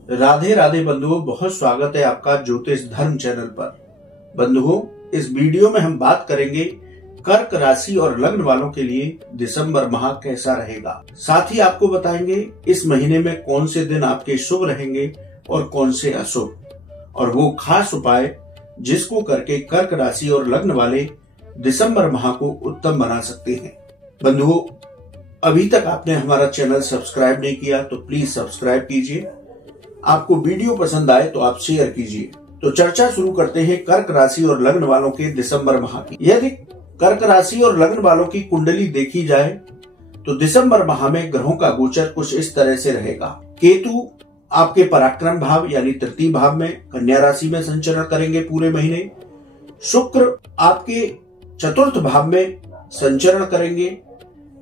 राधे राधे बंधुओं, बहुत स्वागत है आपका ज्योतिष धर्म चैनल पर। बंधुओं, इस वीडियो में हम बात करेंगे कर्क राशि और लग्न वालों के लिए दिसंबर माह कैसा रहेगा। साथ ही आपको बताएंगे इस महीने में कौन से दिन आपके शुभ रहेंगे और कौन से अशुभ, और वो खास उपाय जिसको करके कर्क राशि और लग्न वाले दिसंबर माह को उत्तम बना सकते हैं। बंधुओं, अभी तक आपने हमारा चैनल सब्सक्राइब नहीं किया तो प्लीज सब्सक्राइब कीजिए। आपको वीडियो पसंद आए तो आप शेयर कीजिए। तो चर्चा शुरू करते हैं कर्क राशि और लग्न वालों के दिसंबर माह की। यदि कर्क राशि और लग्न वालों की कुंडली देखी जाए तो दिसंबर माह में ग्रहों का गोचर कुछ इस तरह से रहेगा। केतु आपके पराक्रम भाव यानी तृतीय भाव में कन्या राशि में संचरण करेंगे पूरे महीने। शुक्र आपके चतुर्थ भाव में संचरण करेंगे।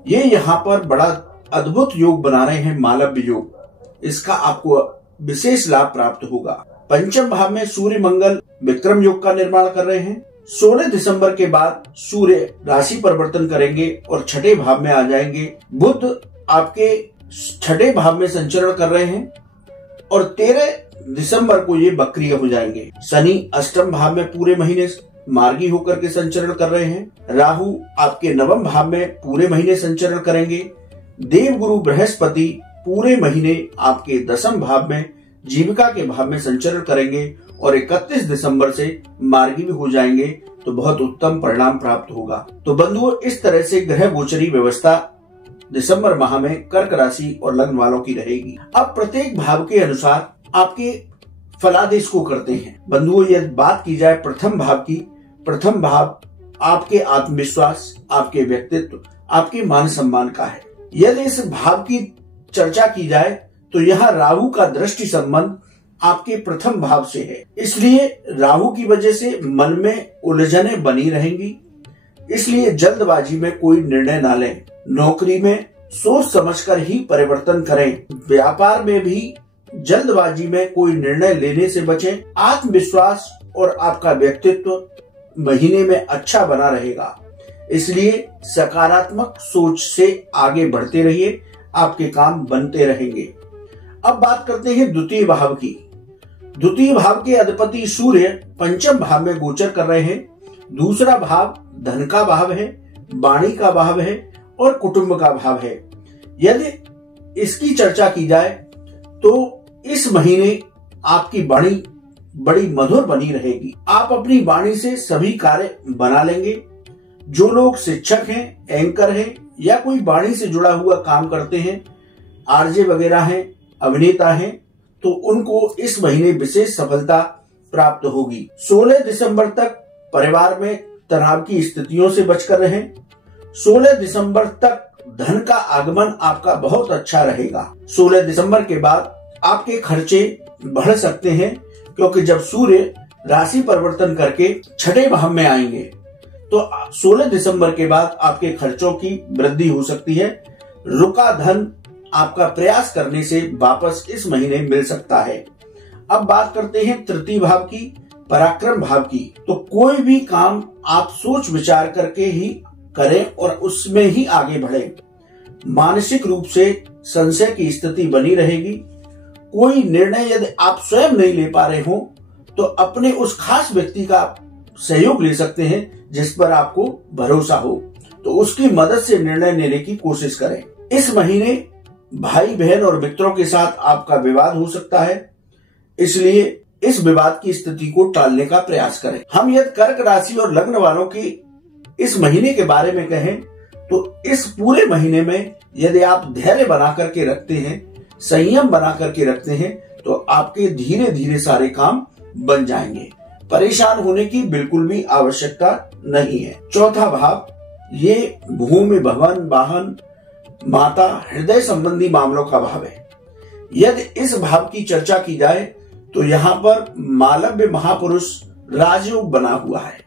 ये यहाँ पर बड़ा अद्भुत योग बना रहे हैं, मालव्य योग। इसका आपको विशेष लाभ प्राप्त होगा। पंचम भाव में सूर्य मंगल विक्रम योग का निर्माण कर रहे हैं। 16 दिसंबर के बाद सूर्य राशि परिवर्तन करेंगे और छठे भाव में आ जाएंगे। बुध आपके छठे भाव में संचरण कर रहे हैं और 13 दिसंबर को ये वक्रीय हो जाएंगे। शनि अष्टम भाव में पूरे महीने मार्गी होकर के संचरण कर रहे हैं। राहु आपके नवम भाव में पूरे महीने संचरण करेंगे। देवगुरु बृहस्पति पूरे महीने आपके दसम भाव में जीविका के भाव में संचरण करेंगे और 31 दिसंबर से मार्गी भी हो जाएंगे, तो बहुत उत्तम परिणाम प्राप्त होगा। तो बंधुओं, इस तरह से ग्रह गोचरी व्यवस्था दिसंबर माह में कर्क राशि और लग्न वालों की रहेगी। अब प्रत्येक भाव के अनुसार आपके फलादेश को करते हैं। बंधुओं, यदि बात की जाए प्रथम भाव की, प्रथम भाव आपके आत्मविश्वास, आपके व्यक्तित्व, आपके मान सम्मान का है। यदि इस भाव की चर्चा की जाए तो यहाँ राहु का दृष्टि संबंध आपके प्रथम भाव से है, इसलिए राहु की वजह से मन में उलझने बनी रहेंगी। इसलिए जल्दबाजी में कोई निर्णय ना लें। नौकरी में सोच समझकर ही परिवर्तन करें। व्यापार में भी जल्दबाजी में कोई निर्णय लेने से बचें। आत्मविश्वास और आपका व्यक्तित्व महीने में अच्छा बना रहेगा, इसलिए सकारात्मक सोच से आगे बढ़ते रहिए, आपके काम बनते रहेंगे। अब बात करते हैं द्वितीय भाव की। द्वितीय भाव के अधिपति सूर्य पंचम भाव में गोचर कर रहे हैं। दूसरा भाव धन का भाव है, वाणी का भाव है और कुटुंब का भाव है। यदि इसकी चर्चा की जाए तो इस महीने आपकी वाणी बड़ी मधुर बनी रहेगी। आप अपनी वाणी से सभी कार्य बना लेंगे। जो लोग शिक्षक हैं, एंकर हैं या कोई वाणी से जुड़ा हुआ काम करते हैं, आरजे वगैरह हैं, अभिनेता हैं, तो उनको इस महीने विशेष सफलता प्राप्त होगी। 16 दिसंबर तक परिवार में तनाव की स्थितियों से बचकर रहें। 16 दिसंबर तक धन का आगमन आपका बहुत अच्छा रहेगा। 16 दिसंबर के बाद आपके खर्चे बढ़ सकते हैं, क्योंकि जब सूर्य राशि परिवर्तन करके छठे भाव में आएंगे तो 16 दिसंबर के बाद आपके खर्चों की वृद्धि हो सकती है। रुका धन आपका प्रयास करने से वापस इस महीने मिल सकता है। अब बात करते हैं तृतीय भाव की, पराक्रम भाव की। तो कोई भी काम आप सोच विचार करके ही करें और उसमें ही आगे बढ़ें। मानसिक रूप से संशय की स्थिति बनी रहेगी। कोई निर्णय यदि आप स्वयं नहीं ले पा रहे हो तो अपने उस खास व्यक्ति का सहयोग ले सकते हैं जिस पर आपको भरोसा हो, तो उसकी मदद से निर्णय लेने की कोशिश करें। इस महीने भाई बहन और मित्रों के साथ आपका विवाद हो सकता है, इसलिए इस विवाद की स्थिति को टालने का प्रयास करें। हम यदि कर्क राशि और लग्न वालों की इस महीने के बारे में कहें तो इस पूरे महीने में यदि आप धैर्य बना करके रखते हैं, संयम बना करके रखते हैं, तो आपके धीरे धीरे सारे काम बन जाएंगे। परेशान होने की बिल्कुल भी आवश्यकता नहीं है। चौथा भाव ये भूमि, भवन, वाहन, माता, हृदय संबंधी मामलों का भाव है। यदि इस भाव की चर्चा की जाए तो यहाँ पर मालव्य महापुरुष राजयोग बना हुआ है।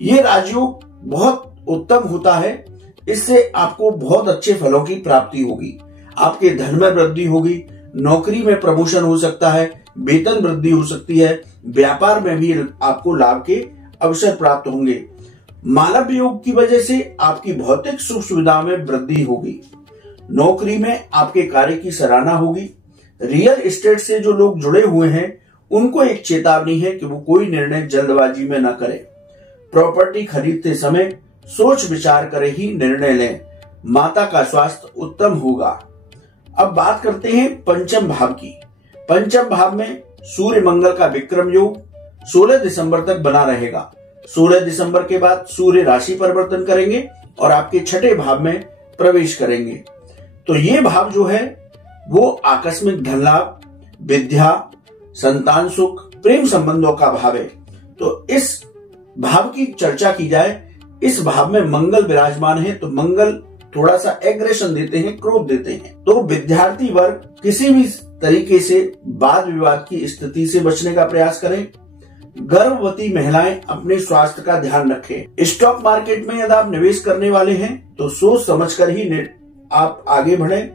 ये राजयोग बहुत उत्तम होता है। इससे आपको बहुत अच्छे फलों की प्राप्ति होगी। आपके धन में वृद्धि होगी, नौकरी में प्रमोशन हो सकता है, वेतन वृद्धि हो सकती है, व्यापार में भी आपको लाभ के अवसर प्राप्त होंगे। मालव्य योग की वजह से आपकी भौतिक सुख सुविधा में वृद्धि होगी। नौकरी में आपके कार्य की सराहना होगी। रियल एस्टेट से जो लोग जुड़े हुए हैं उनको एक चेतावनी है कि वो कोई निर्णय जल्दबाजी में न करें। प्रॉपर्टी खरीदते समय सोच विचार कर ही निर्णय लें। माता का स्वास्थ्य उत्तम होगा। अब बात करते हैं पंचम भाव की। पंचम भाव में सूर्य मंगल का विक्रम योग 16 दिसंबर तक बना रहेगा। 16 दिसंबर के बाद सूर्य राशि परिवर्तन करेंगे और आपके छठे भाव में प्रवेश करेंगे। तो ये भाव जो है वो आकस्मिक धन लाभ, विद्या, संतान सुख, प्रेम संबंधों का भाव है। तो इस भाव की चर्चा की जाए, इस भाव में मंगल विराजमान है तो मंगल थोड़ा सा एग्रेशन देते हैं, क्रोध देते हैं। तो विद्यार्थी वर्ग किसी भी तरीके से वाद विवाद की स्थिति से बचने का प्रयास करें। गर्भवती महिलाएं अपने स्वास्थ्य का ध्यान रखें। स्टॉक मार्केट में यदि आप निवेश करने वाले हैं तो सोच समझकर ही आप आगे बढ़ें।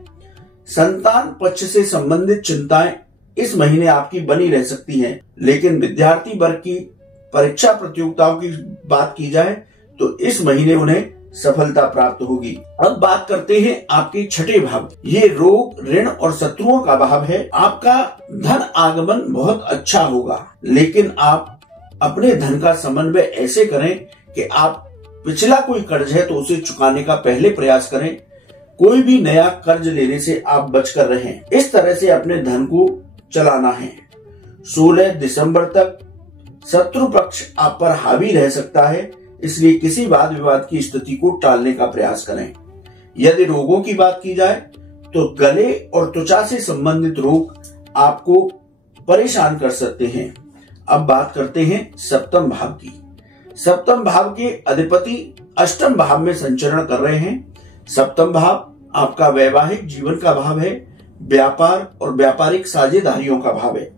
संतान पक्ष से संबंधित चिंताएं इस महीने आपकी बनी रह सकती हैं, लेकिन विद्यार्थी वर्ग की परीक्षा प्रतियोगिताओं की बात की जाए तो इस महीने उन्हें सफलता प्राप्त होगी। अब बात करते हैं आपके छठे भाव। ये रोग, ऋण और शत्रुओं का भाव है। आपका धन आगमन बहुत अच्छा होगा, लेकिन आप अपने धन का समन्वय ऐसे करें कि आप पिछला कोई कर्ज है तो उसे चुकाने का पहले प्रयास करें। कोई भी नया कर्ज लेने से आप बचकर रहें। इस तरह से अपने धन को चलाना है। 16 दिसंबर तक शत्रु पक्ष आप पर हावी रह सकता है, इसलिए किसी वाद विवाद की स्थिति को टालने का प्रयास करें। यदि रोगों की बात की जाए तो गले और त्वचा से संबंधित रोग आपको परेशान कर सकते हैं। अब बात करते हैं सप्तम भाव की। सप्तम भाव के अधिपति अष्टम भाव में संचरण कर रहे हैं। सप्तम भाव आपका वैवाहिक जीवन का भाव है, व्यापार और व्यापारिक साझेदारियों का भाव है।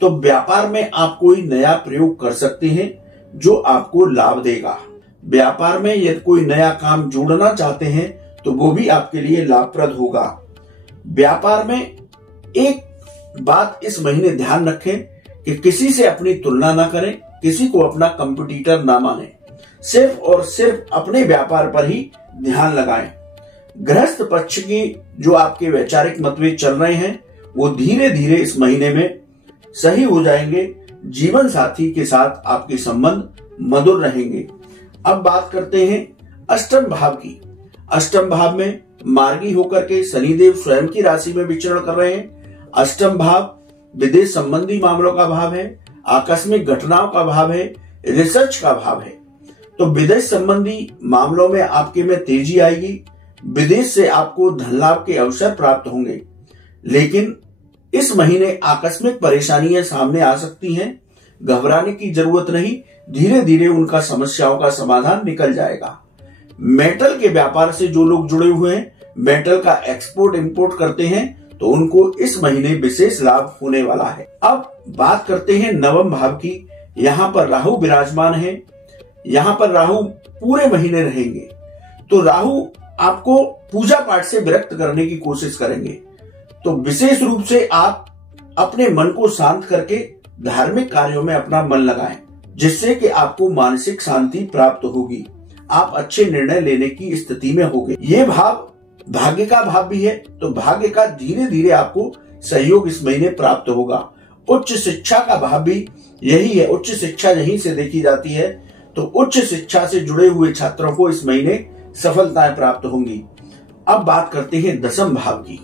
तो व्यापार में आप कोई नया प्रयोग कर सकते हैं जो आपको लाभ देगा। व्यापार में यदि कोई नया काम जोड़ना चाहते हैं तो वो भी आपके लिए लाभप्रद होगा। व्यापार में एक बात इस महीने ध्यान रखें कि किसी से अपनी तुलना ना करें, किसी को अपना कंपटीटर ना माने। सिर्फ और सिर्फ अपने व्यापार पर ही ध्यान लगाएं। गृहस्थ पक्ष की जो आपके वैचारिक मतभेद चल रहे हैं वो धीरे धीरे इस महीने में सही हो जाएंगे। जीवन साथी के साथ आपके संबंध मधुर रहेंगे। अब बात करते हैं अष्टम भाव की। अष्टम भाव में मार्गी होकर के शनिदेव स्वयं की राशि में विचरण कर रहे हैं। अष्टम भाव विदेश संबंधी मामलों का भाव है, आकस्मिक घटनाओं का भाव है, रिसर्च का भाव है। तो विदेश संबंधी मामलों में आपके में तेजी आएगी। विदेश से आपको धन लाभ के अवसर प्राप्त होंगे, लेकिन इस महीने आकस्मिक परेशानियां सामने आ सकती हैं। घबराने की जरूरत नहीं, धीरे धीरे उनका समस्याओं का समाधान निकल जाएगा। मेटल के व्यापार से जो लोग जुड़े हुए हैं, मेटल का एक्सपोर्ट इंपोर्ट करते हैं, तो उनको इस महीने विशेष लाभ होने वाला है। अब बात करते हैं नवम भाव की। यहाँ पर राहु विराजमान है। यहाँ पर राहु पूरे महीने रहेंगे। तो राहु आपको पूजा पाठ से विरक्त करने की कोशिश करेंगे। तो विशेष रूप से आप अपने मन को शांत करके धार्मिक कार्यों में अपना मन लगाएं, जिससे कि आपको मानसिक शांति प्राप्त होगी। आप अच्छे निर्णय लेने की स्थिति में होंगे। ये भाव भाग्य का भाव भी है, तो भाग्य का धीरे धीरे आपको सहयोग इस महीने प्राप्त होगा। उच्च शिक्षा का भाव भी यही है। उच्च शिक्षा यहीं से देखी जाती है। तो उच्च शिक्षा से जुड़े हुए छात्रों को इस महीने सफलताएं प्राप्त होंगी। अब बात करते हैं दसम भाव की।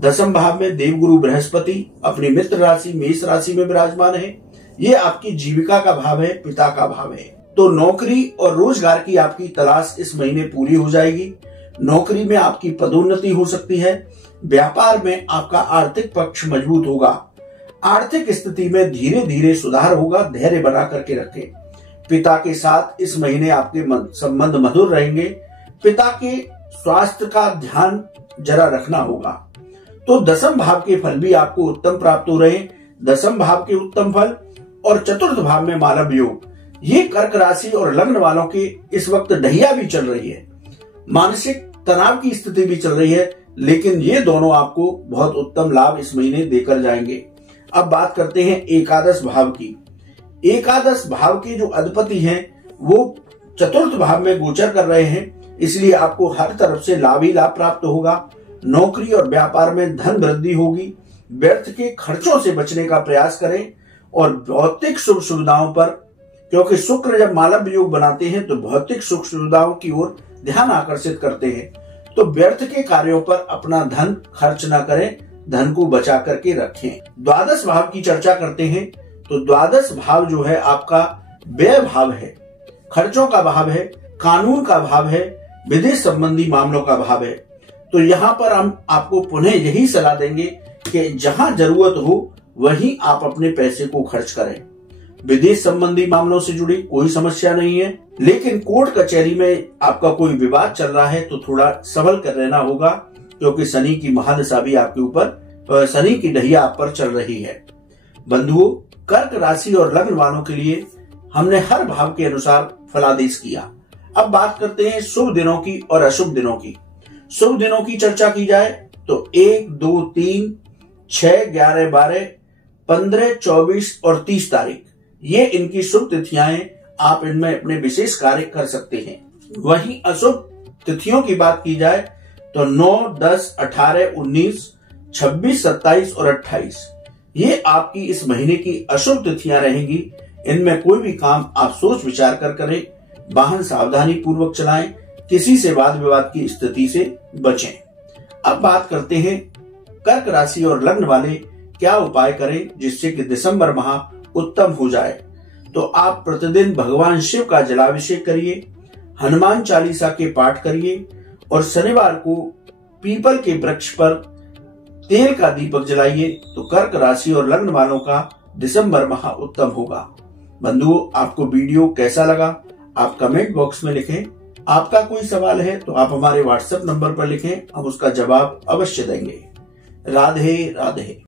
दसम भाव में देवगुरु बृहस्पति अपनी मित्र राशि मेष राशि में विराजमान है। ये आपकी जीविका का भाव है, पिता का भाव है। तो नौकरी और रोजगार की आपकी तलाश इस महीने पूरी हो जाएगी। नौकरी में आपकी पदोन्नति हो सकती है। व्यापार में आपका आर्थिक पक्ष मजबूत होगा। आर्थिक स्थिति में धीरे धीरे सुधार होगा। धैर्य बना करके रखें। पिता के साथ इस महीने आपके संबंध मधुर रहेंगे। पिता के स्वास्थ्य का ध्यान जरा रखना होगा। तो दसम भाव के फल भी आपको उत्तम प्राप्त हो रहे हैं। दसम भाव के उत्तम फल और चतुर्थ भाव में मालव योग, ये कर्क राशि और लग्न वालों के इस वक्त ढैया भी चल रही है। मानसिक तनाव की स्थिति भी चल रही है, लेकिन ये दोनों आपको बहुत उत्तम लाभ इस महीने देकर जाएंगे। अब बात करते हैं एकादश भाव की। एकादश भाव के जो अधिपति हैं वो चतुर्थ भाव में गोचर कर रहे हैं, इसलिए आपको हर तरफ से लाभ ही लाभ प्राप्त होगा। नौकरी और व्यापार में धन वृद्धि होगी। व्यर्थ के खर्चों से बचने का प्रयास करें और भौतिक सुख सुविधाओं पर, क्योंकि शुक्र जब मालव योग बनाते हैं तो भौतिक सुख सुविधाओं की ओर ध्यान आकर्षित करते हैं, तो व्यर्थ के कार्यों पर अपना धन खर्च न करें, धन को बचा करके रखें। द्वादश भाव की चर्चा करते हैं तो द्वादश भाव जो है आपका व्यय भाव है, खर्चों का भाव है, कानून का भाव है, विदेश संबंधी मामलों का भाव है। तो यहाँ पर हम आपको पुनः यही सलाह देंगे कि जहां जरूरत हो वहीं आप अपने पैसे को खर्च करें। विदेश संबंधी मामलों से जुड़ी कोई समस्या नहीं है, लेकिन कोर्ट कचहरी में आपका कोई विवाद चल रहा है तो थोड़ा संभल कर रहना होगा, क्योंकि शनि की महादशा भी आपके ऊपर, शनि की ढैया आप पर चल रही है। बंधुओं, कर्क राशि और लग्न वालों के लिए हमने हर भाव के अनुसार फलादेश किया। अब बात करते हैं शुभ दिनों की और अशुभ दिनों की। शुभ दिनों की चर्चा की जाए तो 1, 2, 3, 6, 11, 12, 15, 24 और 30 तारीख, ये इनकी शुभ तिथियां हैं। आप इनमें अपने विशेष कार्य कर सकते हैं। वहीं अशुभ तिथियों की बात की जाए तो 9, 10, 18, 19, 26, 27 और 28, ये आपकी इस महीने की अशुभ तिथियां रहेंगी। इनमें कोई भी काम आप सोच विचार कर करें, वाहन सावधानी पूर्वक चलाएं, किसी से वाद विवाद की स्थिति से बचें। अब बात करते हैं कर्क राशि और लग्न वाले क्या उपाय करें जिससे कि दिसंबर माह उत्तम हो जाए। तो आप प्रतिदिन भगवान शिव का जलाभिषेक करिए, हनुमान चालीसा के पाठ करिए और शनिवार को पीपल के वृक्ष पर तेल का दीपक जलाइए। तो कर्क राशि और लग्न वालों का दिसंबर माह उत्तम होगा। बंधुओं, आपको वीडियो कैसा लगा आप कमेंट बॉक्स में लिखें। आपका कोई सवाल है तो आप हमारे व्हाट्सएप नंबर पर लिखें, हम उसका जवाब अवश्य देंगे। राधे राधे।